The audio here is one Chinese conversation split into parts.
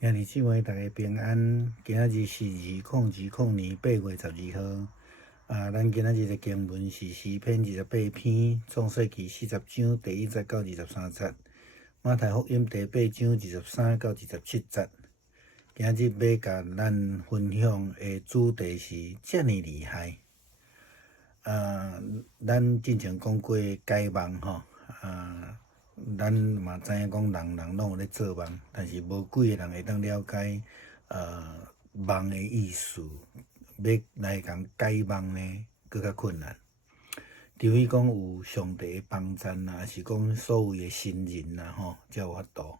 兄弟姊妹，大家平安。今仔日是2020年8月12号。咱今仔日的经文是诗篇28篇，创世纪40章第1节到23节，马太福音第8章23到27节。今日要甲咱分享的主题是遮尼厉害。咱之前讲过解梦吼，咱嘛知影讲人拢有咧做梦，但是无几个人会当了解梦的意思，要来共解梦呢，搁较困难。除非讲有上帝的帮衬啦，还是讲所谓的神人啦吼，才有法度。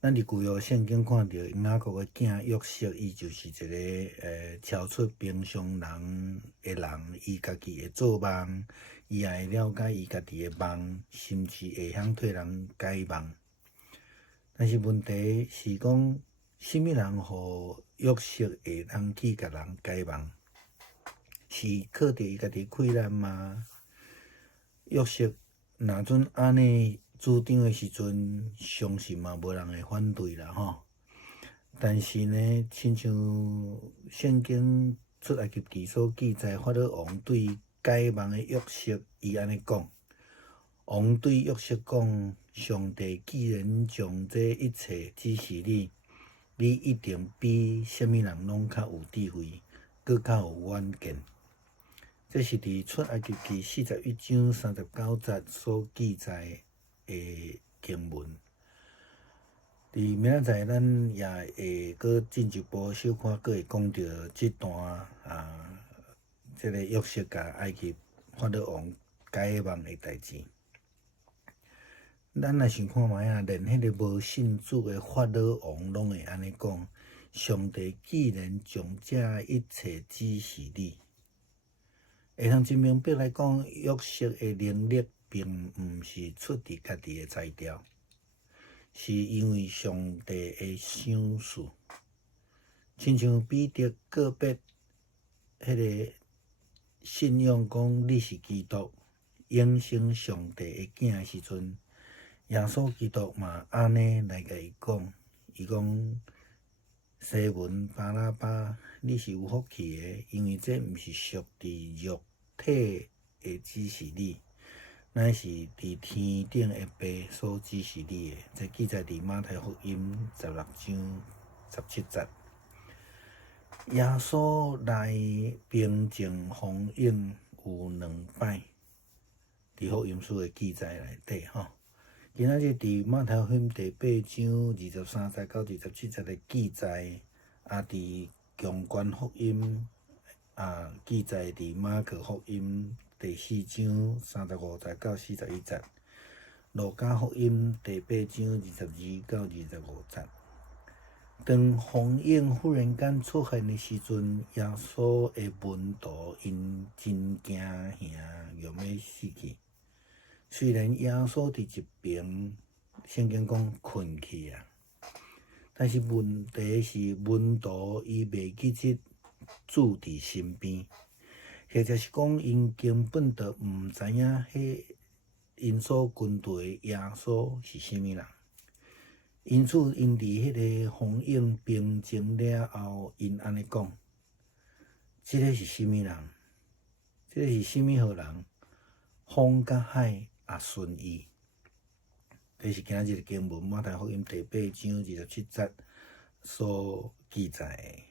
咱伫旧约圣经看到雅各的囝约瑟，伊就是一个超出平常人的人，伊家己会做梦，伊也会了解伊家己的梦，甚至会晓替人解梦。但是问题是讲，什么人互约瑟会当去甲人解梦？是靠着伊家己困难吗？约瑟若准安尼主张的时阵，相信嘛无人会反对啦吼。但是呢，亲像圣经出埃及记所记载，法老王对解梦的约瑟，伊安尼讲：王对约瑟讲，上帝既然将这一切指示你，你一定比什么人拢较有智慧，搁较有远见。这是伫出埃及记41章39节所记载的经文。伫明仔载，咱也会搁进一步小可，搁会讲到这段这个约瑟甲埃及法老王解梦的代志。咱若想看觅啊，连迄个无信主的法老王拢会安尼讲：上帝既然将这一切指示你，会通真明白来讲，约瑟的能力并毋是出自家己的才调，是因为上帝的赏赐。亲像彼得告别迄个信仰讲你是基督，永生上帝的囝的时阵，耶稣基督嘛安尼来甲伊讲，伊讲西门巴拉巴，你是有福气的，因为这毋是属伫肉体的指示你，乃是伫天顶的爸所指示你的。这记载伫马太福音16章17节。耶稣来平静风涌有2摆，伫福音书的记载内底吼。今仔日伫马太福音第8章23节到27节的记载，伫强冠福音记载伫马可福音第4章35节到41节，路加福音第8章22到25节。当风涌忽然间出现的时阵，耶稣的门徒因真惊吓，要死去。虽然耶稣伫一边，圣经讲困去啊，但是问题是门徒伊袂记得主伫身边，或者是讲因根本就毋知影迄因所跟随耶稣是啥物人。因此，因伫迄个风涌平静了后，因安尼讲：这个是啥物人？这个是啥物好人？风甲海也顺伊。这是今仔日的经文，马太福音第8章27节所记载的。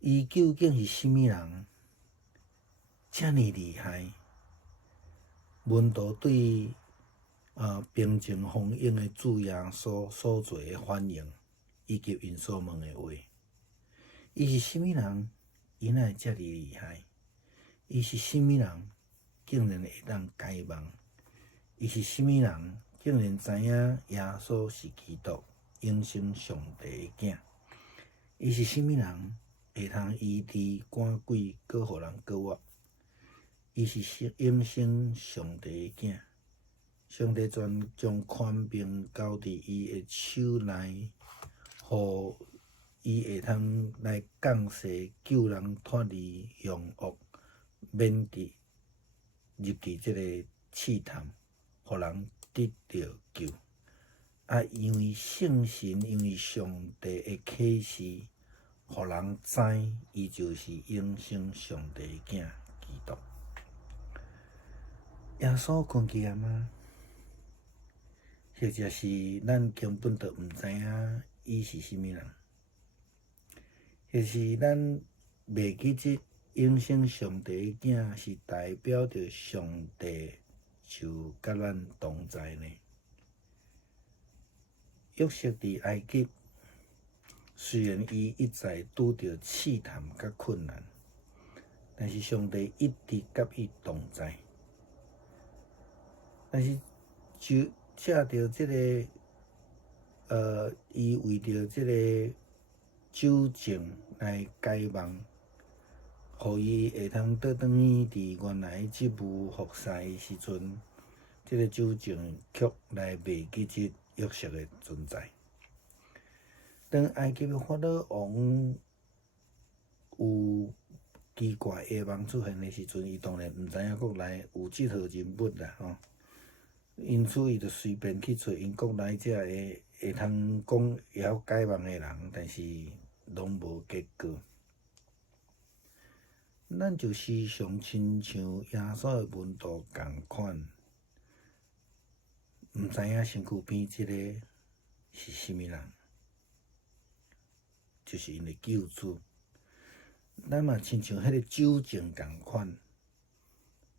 伊究竟是啥物人？遮尼厉害？门徒对平静风涌的主耶稣所做的反应，以及因所问的话，伊是啥物人？伊哪会遮尔厉害？伊是啥物人？竟然会当解梦？伊是啥物人？竟然知影耶稣是基督，永生上帝的囝？伊是啥物人？会通医治赶鬼，搁互人过活？伊是永生上帝的囝？上帝全将权柄交伫伊的手内，互伊会通来降世救人脱离凶恶，免入伫这个试探，互人得到救。因为圣神，因为上帝的启示，互人知，伊就是永生上帝的囝基督。耶稣困去啊吗？或者是咱根本就毋知影伊是啥物人，或是咱袂记即永生上帝的囝是代表着上帝就甲咱同在呢？约瑟伫埃及，虽然伊一再拄着试探甲困难，但是上帝一直甲伊同在。但是就借着即个伊为着即个酒政来解梦，互伊会通倒转去伫原来职务服侍的时阵，即个酒政却来袂记即约瑟的存在。当埃及的法老王有奇怪的梦出现的时阵，伊当然毋知影国内有即号人物啦，吼。因此，伊就随便去找因国内遮会通讲会晓解梦的人，但是拢无结果。咱就时常亲像耶稣的门徒共款，毋知影身躯边即个是啥物人，就是因的救主。咱嘛亲像迄个酒政共款，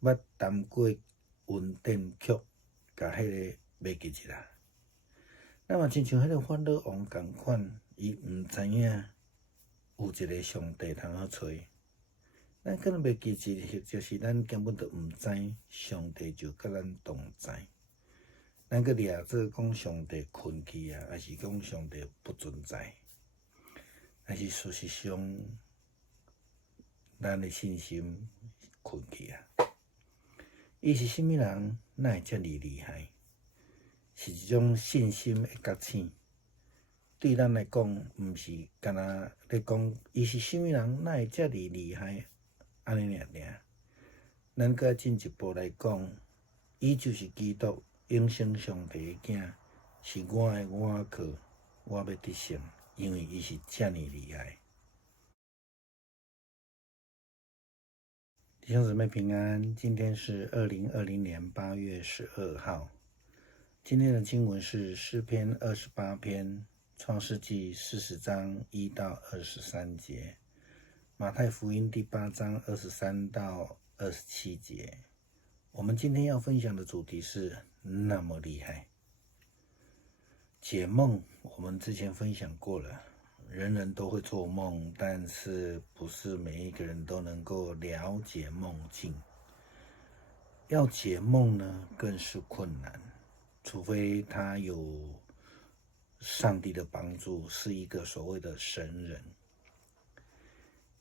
捌谈过运电曲。甲迄个袂记一啦，咱嘛亲像迄个法老王共款，伊毋知影有一个上帝通好找，咱可能袂记一，或者是咱根本就毋知上帝就甲咱同在。咱搁掠做讲上帝困去啊，还是讲上帝不存在？但是事实上，咱的信心困去啊。伊是啥物人？哪会遮尔厉害？是一种信心的觉醒。对咱来讲，毋是干那咧讲伊是啥物人，哪会遮尔厉害？安尼尔。咱搁进一步来讲，伊就是基督永生上帝的囝，是我的倚靠，我要得胜，因为伊是遮尔厉害。弟兄姊妹平安，今天是2020年8月12号。今天的经文是诗篇28篇、创世纪40章1到23节、马太福音第8章23到27节。我们今天要分享的主题是那么厉害。解梦，我们之前分享过了。人人都会做梦，但是不是每一个人都能够了解梦境。要解梦呢，更是困难，除非他有上帝的帮助，是一个所谓的神人。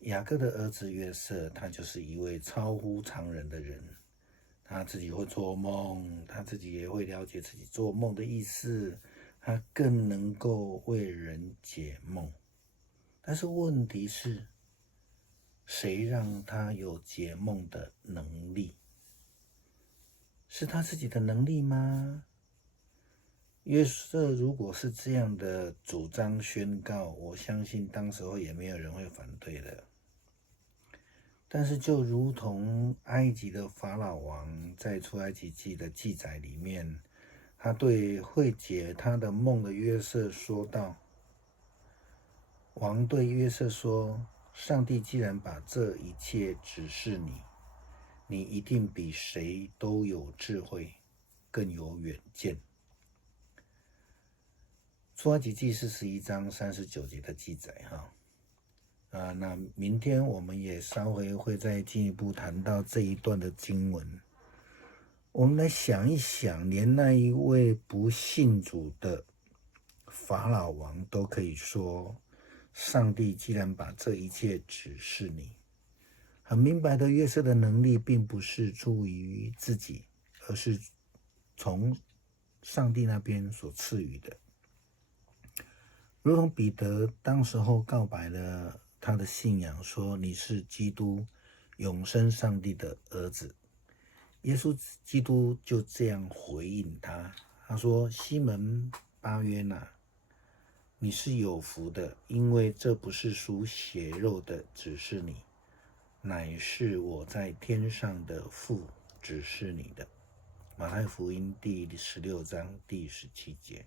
雅各的儿子约瑟，他就是一位超乎常人的人。他自己会做梦，他自己也会了解自己做梦的意思，他更能够为人解梦。但是问题是，谁让他有解梦的能力？是他自己的能力吗？约瑟如果是这样的主张宣告，我相信当时候也没有人会反对的。但是就如同埃及的法老王在出埃及记的记载里面，他对会解他的梦的约瑟说道，王对约瑟说，上帝既然把这一切指示你，你一定比谁都有智慧，更有远见。出埃及记41章39节的记载那明天我们也稍微会再进一步谈到这一段的经文。我们来想一想，连那一位不信主的法老王都可以说，上帝既然把这一切指示你，很明白的，约瑟的能力并不是出于自己，而是从上帝那边所赐予的。如同彼得当时候告白了他的信仰，说你是基督，永生上帝的儿子。耶稣基督就这样回应他，他说，西门巴约拿，你是有福的，因为这不是属血肉的指示你，乃是我在天上的父指示你的。马太福音第16章第17节。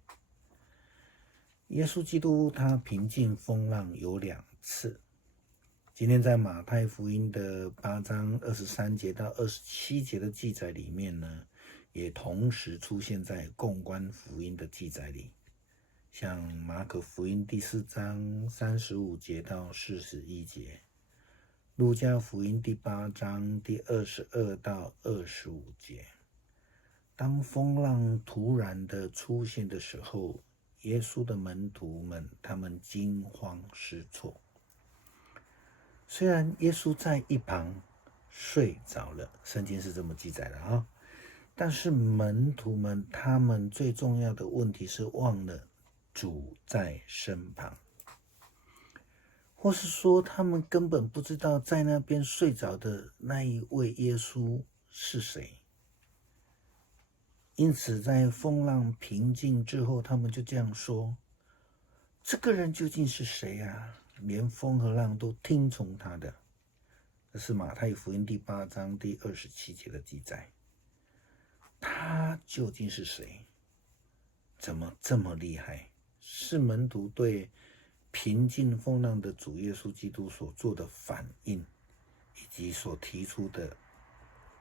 耶稣基督他平静风浪有2次，今天在马太福音的8章23节到27节的记载里面呢，也同时出现在共观福音的记载里，像马可福音第4章35节到41节，路加福音第8章第22到25节。当风浪突然的出现的时候，耶稣的门徒们他们惊慌失措。虽然耶稣在一旁睡着了，圣经是这么记载的啊，但是门徒们他们最重要的问题是忘了主在身旁，或是说他们根本不知道在那边睡着的那一位耶稣是谁。因此在风浪平静之后，他们就这样说，这个人究竟是谁啊？连风和浪都听从他的。这是马太福音第8章第27节的记载。他究竟是谁？怎么这么厉害？是门徒对平静风浪的主耶稣基督所做的反应，以及所提出的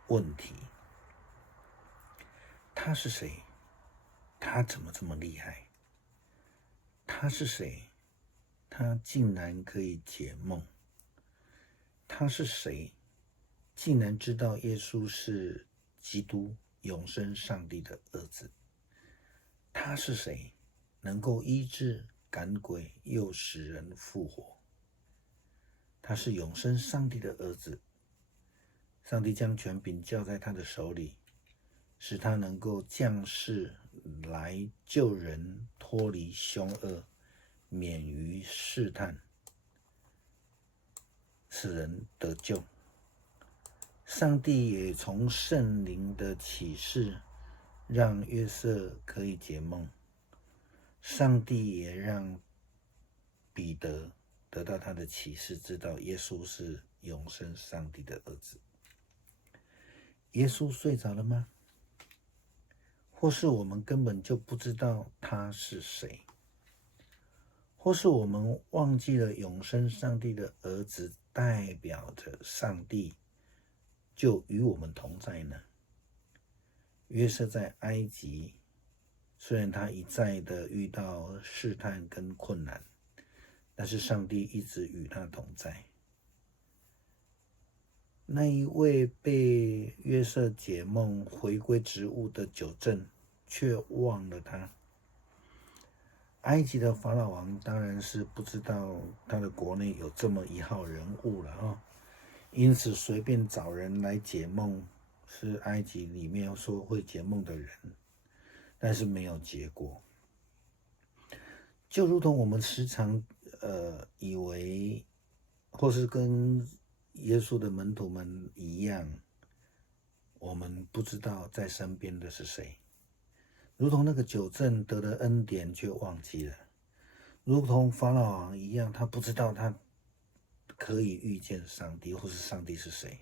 问题。他是谁？他怎么这么厉害？他是谁？他竟然可以解梦。他是谁？竟然知道耶稣是基督，永生上帝的儿子。他是谁？能够医治赶鬼，又使人复活。他是永生上帝的儿子，上帝将权柄交在他的手里，使他能够降世来救人脱离凶恶，免于试探，使人得救。上帝也从圣灵的启示让约瑟可以解梦，上帝也让彼得得到他的启示，知道耶稣是永生上帝的儿子。耶稣睡着了吗？或是我们根本就不知道他是谁，或是我们忘记了永生上帝的儿子代表着上帝就与我们同在呢？约瑟在埃及，虽然他一再的遇到试探跟困难，但是上帝一直与他同在。那一位被约瑟解梦回归职务的九正却忘了他。埃及的法老王当然是不知道他的国内有这么一号人物了啊，因此随便找人来解梦，是埃及里面说会解梦的人，但是没有结果。就如同我们时常以为，或是跟耶稣的门徒们一样，我们不知道在身边的是谁，如同那个九正得了恩典却忘记了，如同法老王一样，他不知道他可以遇见上帝，或是上帝是谁，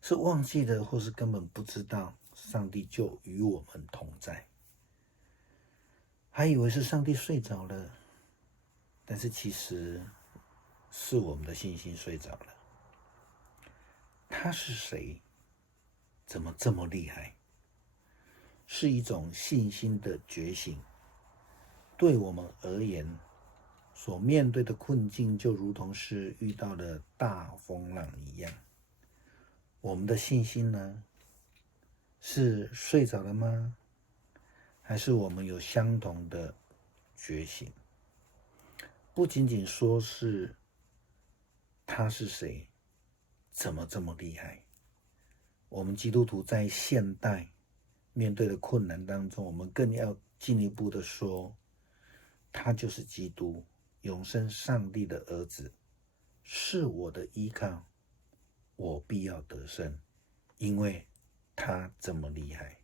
是忘记了，或是根本不知道上帝就与我们同在，还以为是上帝睡着了，但是其实是我们的信心睡着了。他是谁？怎么这么厉害？是一种信心的觉醒。对我们而言，所面对的困境就如同是遇到了大风浪一样。我们的信心呢？是睡着了吗？还是我们有相同的觉醒？不仅仅说是他是谁，怎么这么厉害？我们基督徒在现代面对的困难当中，我们更要进一步的说，他就是基督，永生上帝的儿子，是我的依靠，我必要得胜，因为他这么厉害。